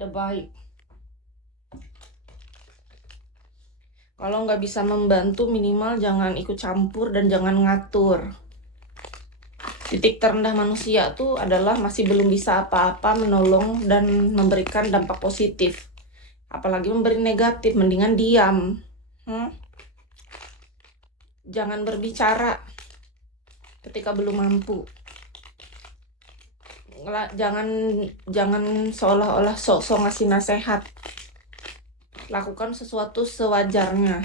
Tidak baik. Kalau nggak bisa membantu, minimal jangan ikut campur dan jangan ngatur. Titik terendah manusia tuh adalah masih belum bisa apa-apa menolong dan memberikan dampak positif. Apalagi memberi negatif, mendingan diam. Jangan berbicara ketika belum mampu. Jangan seolah-olah sok-sok ngasih nasihat. Lakukan sesuatu sewajarnya.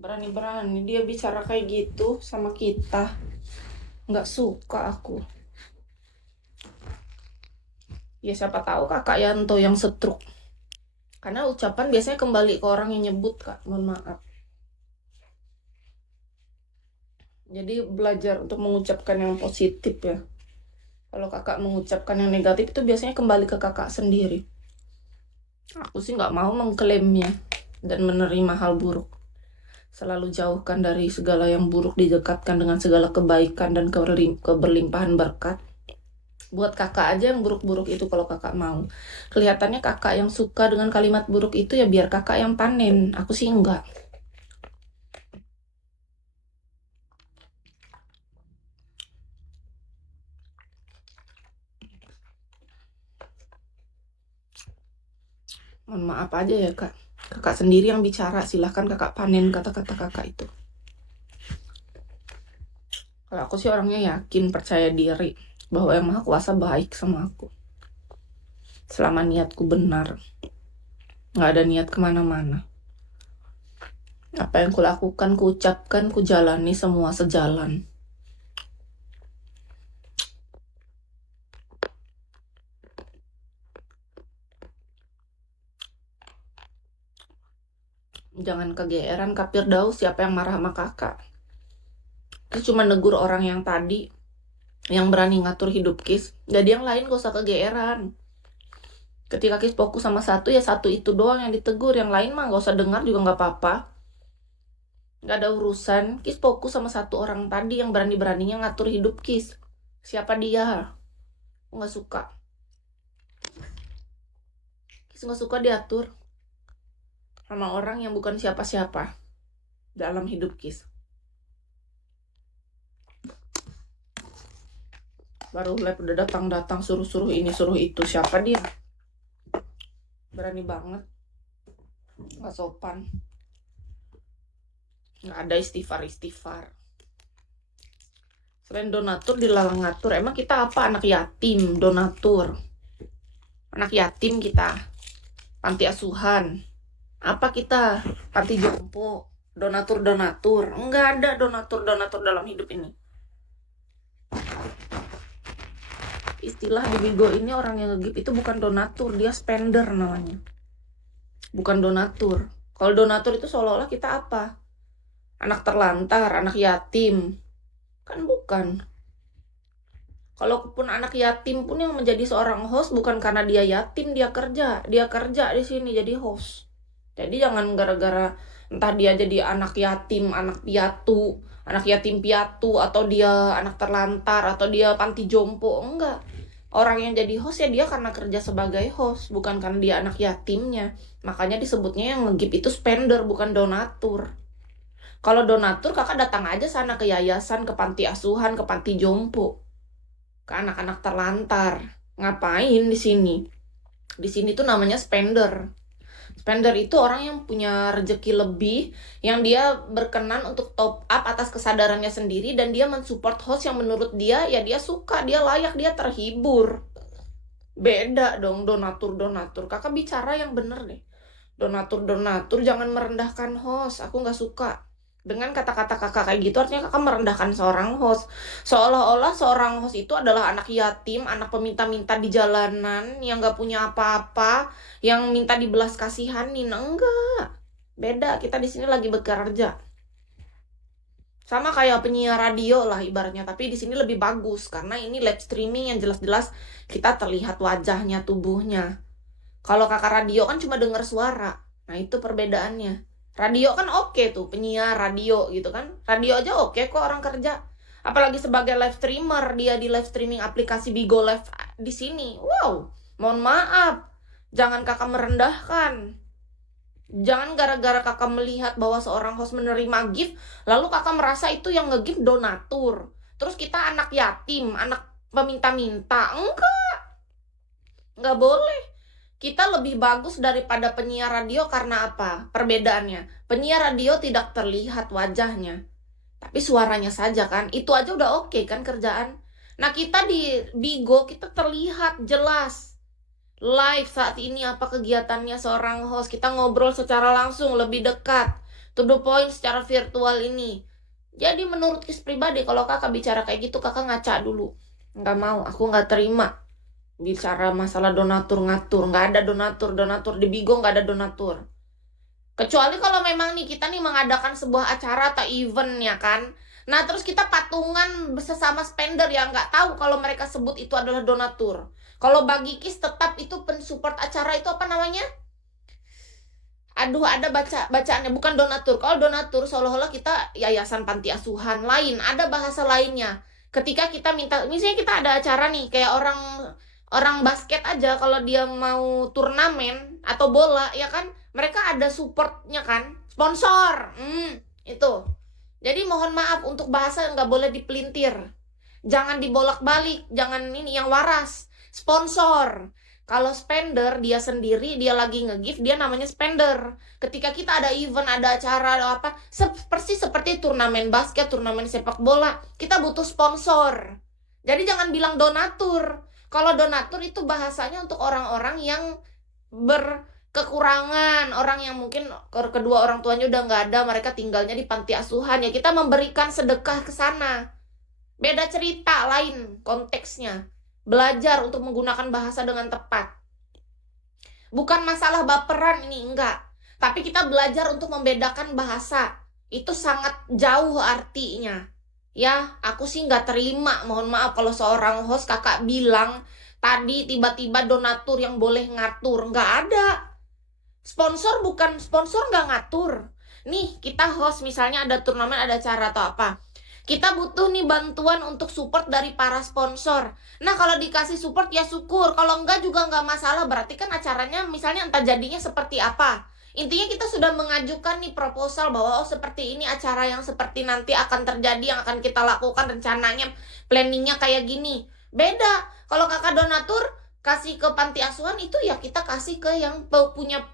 Berani-berani dia bicara kayak gitu sama kita. Nggak suka aku. Ya siapa tahu Kakak Yanto yang setruk. Karena ucapan biasanya kembali ke orang yang nyebut, Kak. Mohon maaf. Jadi belajar untuk mengucapkan yang positif ya. Kalau Kakak mengucapkan yang negatif itu biasanya kembali ke Kakak sendiri. Aku sih nggak mau mengklaimnya dan menerima hal buruk. Selalu jauhkan dari segala yang buruk, didekatkan dengan segala kebaikan dan keberlimpahan berkat. Buat Kakak aja yang buruk-buruk itu kalau Kakak mau. Kelihatannya Kakak yang suka dengan kalimat buruk itu, ya biar Kakak yang panen. Aku sih enggak. Mohon maaf aja ya Kak. Kakak sendiri yang bicara, silahkan Kakak panen kata-kata Kakak itu. Kalau aku sih orangnya yakin, percaya diri bahwa Yang Maha Kuasa baik sama aku. Selama niatku benar, nggak ada niat kemana-mana. Apa yang kulakukan, kuucapkan, kujalani semua sejalan. Jangan kegeeran, Kak Firdaus, siapa yang marah sama Kakak? Kis cuma negur orang yang tadi, yang berani ngatur hidup Kis. Jadi yang lain gak usah kegeeran. Ketika Kis fokus sama satu, ya satu itu doang yang ditegur. Yang lain mah gak usah dengar juga gak apa-apa. Gak ada urusan. Kis fokus sama satu orang tadi yang berani-beraninya ngatur hidup Kis. Siapa dia? Aku gak suka. Kis gak suka diatur sama orang yang bukan siapa-siapa dalam hidup Kis. Baru lab udah datang-datang, suruh-suruh ini, suruh itu. Siapa dia? Berani banget. Gak sopan. Gak ada istighfar. Selain donatur, dilarang ngatur. Emang kita apa? Anak yatim, donatur. Anak yatim kita. Panti asuhan. Apa kita? Panti jompo. Donatur. Enggak ada donatur dalam hidup ini. Istilah di Bigo ini, orang yang nge-give itu bukan donatur, dia spender namanya. Bukan donatur. Kalau donatur itu seolah-olah kita apa? Anak terlantar, anak yatim. Kan bukan. Kalaupun anak yatim pun yang menjadi seorang host bukan karena dia yatim, dia kerja di sini jadi host. Jadi jangan gara-gara entah dia jadi anak yatim, anak yatim piatu, atau dia anak terlantar, atau dia panti jompo, enggak. Orang yang jadi host ya dia karena kerja sebagai host, bukan karena dia anak yatimnya. Makanya disebutnya yang nge-give itu spender, bukan donatur. Kalau donatur, Kakak datang aja sana ke yayasan, ke panti asuhan, ke panti jompo, ke anak-anak terlantar. Ngapain di sini? Di sini tuh namanya spender. Spender itu orang yang punya rezeki lebih, yang dia berkenan untuk top up atas kesadarannya sendiri, dan dia mensupport host yang menurut dia, ya dia suka, dia layak, dia terhibur. Beda dong donatur. Kakak bicara yang bener deh. Donatur, jangan merendahkan host. Aku gak suka. Dengan kata-kata kakak kayak gitu, artinya kakak merendahkan seorang host. Seolah-olah seorang host itu adalah anak yatim, anak peminta-minta di jalanan, yang gak punya apa-apa, yang minta dibelas kasihanin. Enggak. Beda, kita di sini lagi bekerja. Sama kayak penyiar radio lah ibaratnya, tapi di sini lebih bagus karena ini live streaming yang jelas-jelas kita terlihat wajahnya, tubuhnya. Kalau kakak radio kan cuma dengar suara. Nah, itu perbedaannya. Radio kan oke tuh, penyiar radio gitu kan. Radio aja oke kok orang kerja. Apalagi sebagai live streamer, dia di live streaming aplikasi Bigo Live di sini. Wow, Mohon maaf, jangan kakak merendahkan. Jangan gara-gara kakak melihat bahwa seorang host menerima gift, lalu kakak merasa itu yang nge-gift donatur. Terus kita anak yatim, anak peminta-minta. Nggak boleh. Kita lebih bagus daripada penyiar radio karena apa? Perbedaannya, penyiar radio tidak terlihat wajahnya, tapi suaranya saja kan. Itu aja udah oke kan kerjaan. Nah, kita di Bigo, kita terlihat jelas live saat ini apa kegiatannya seorang host. Kita ngobrol secara langsung, lebih dekat, to the point secara virtual ini. Jadi menurut Kis pribadi, kalau kakak bicara kayak gitu, kakak ngaca dulu. Nggak mau, aku nggak terima bicara masalah donatur ngatur. Nggak ada donatur di Bigo, nggak ada donatur. Kecuali kalau memang nih kita nih mengadakan sebuah acara atau event ya kan. Nah, terus kita patungan sesama spender yang nggak tahu kalau mereka sebut itu adalah donatur. Kalau bagi Kis tetap itu pensupport acara, itu apa namanya? Aduh, ada bacaannya, bukan donatur. Kalau donatur seolah-olah kita yayasan panti asuhan lain, ada bahasa lainnya. Ketika kita minta, misalnya kita ada acara nih, kayak orang basket aja, kalau dia mau turnamen atau bola ya kan, mereka ada supportnya kan, sponsor. Itu. Jadi mohon maaf, untuk bahasa nggak boleh dipelintir. Jangan dibolak-balik, jangan ini yang waras. Sponsor. Kalau spender, dia sendiri, dia lagi nge-gift, dia namanya spender. Ketika kita ada event, ada acara, ada apa, persis seperti turnamen basket, turnamen sepak bola, kita butuh sponsor. Jadi jangan bilang donatur. Kalau donatur itu bahasanya untuk orang-orang yang berkekurangan, orang yang mungkin kedua orang tuanya udah nggak ada, mereka tinggalnya di panti asuhan, ya kita memberikan sedekah ke sana. Beda cerita, lain konteksnya. Belajar untuk menggunakan bahasa dengan tepat. Bukan masalah baperan ini, enggak. Tapi kita belajar untuk membedakan bahasa. Itu sangat jauh artinya. Ya, aku sih nggak terima, mohon maaf kalau seorang host kakak bilang tadi tiba-tiba donatur yang boleh ngatur. Nggak ada. Sponsor bukan, sponsor nggak ngatur. Nih, kita host misalnya ada turnamen, ada acara atau apa. Kita butuh nih bantuan untuk support dari para sponsor. Nah, kalau dikasih support ya syukur. Kalau enggak juga enggak masalah. Berarti kan acaranya misalnya entah jadinya seperti apa. Intinya kita sudah mengajukan nih proposal bahwa seperti ini acara yang seperti nanti akan terjadi, yang akan kita lakukan rencananya, planningnya kayak gini. Beda. Kalau kakak donatur kasih ke panti asuhan, itu ya kita kasih ke yang punya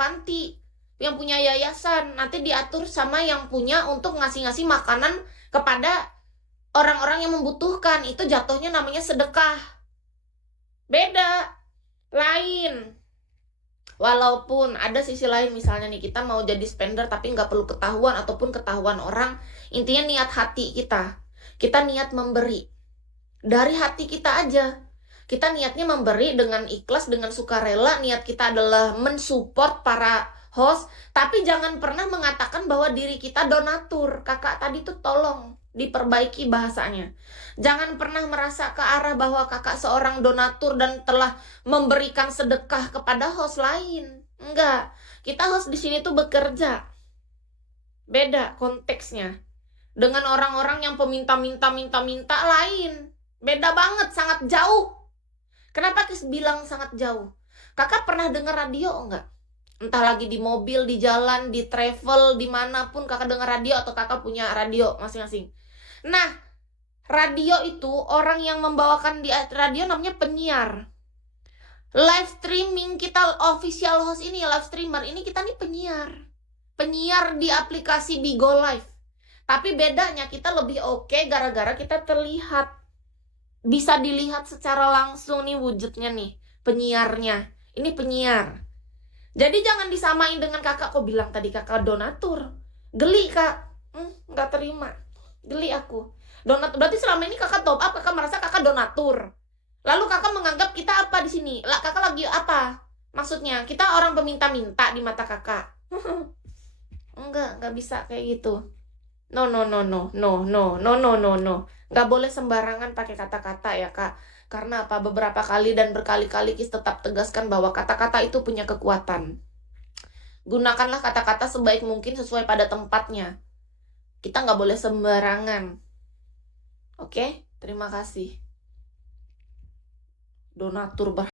panti, yang punya yayasan. Nanti diatur sama yang punya untuk ngasih makanan kepada orang-orang yang membutuhkan. Itu jatuhnya namanya sedekah. Beda, lain. Walaupun ada sisi lain, misalnya nih kita mau jadi spender tapi nggak perlu ketahuan ataupun ketahuan orang. Intinya niat hati kita. Kita niat memberi. Dari hati kita aja. Kita niatnya memberi dengan ikhlas, dengan sukarela. Niat kita adalah mensupport para host, tapi jangan pernah mengatakan bahwa diri kita donatur. Kakak tadi tuh tolong diperbaiki bahasanya. Jangan pernah merasa ke arah bahwa kakak seorang donatur dan telah memberikan sedekah kepada host lain. Enggak. Kita host di sini tuh bekerja. Beda konteksnya. Dengan orang-orang yang peminta-minta lain. Beda banget, sangat jauh. Kenapa Kis bilang sangat jauh? Kakak pernah dengar radio enggak? Entah lagi di mobil, di jalan, di travel, dimanapun kakak dengar radio atau kakak punya radio masing-masing. Nah, radio itu orang yang membawakan di radio namanya penyiar. Live streaming kita, official host ini, live streamer ini, kita nih penyiar. Penyiar di aplikasi Bigo Live. Tapi bedanya kita lebih oke gara-gara kita terlihat. Bisa dilihat secara langsung nih wujudnya nih, penyiarnya. Ini penyiar. Jadi jangan disamain dengan kakak. Kok bilang tadi kakak donatur? Geli kak. Nggak terima. Geli aku. Donatur berarti selama ini kakak top up, kakak merasa kakak donatur. Lalu kakak menganggap kita apa di sini? Lah, kakak lagi apa? Maksudnya kita orang peminta-minta di mata kakak. Enggak bisa kayak gitu. No. Nggak boleh sembarangan pakai kata-kata ya kak. Karena apa? Beberapa kali dan berkali-kali Kis tetap tegaskan bahwa kata-kata itu punya kekuatan. Gunakanlah kata-kata sebaik mungkin sesuai pada tempatnya. Kita nggak boleh sembarangan. Oke? Terima kasih. Donatur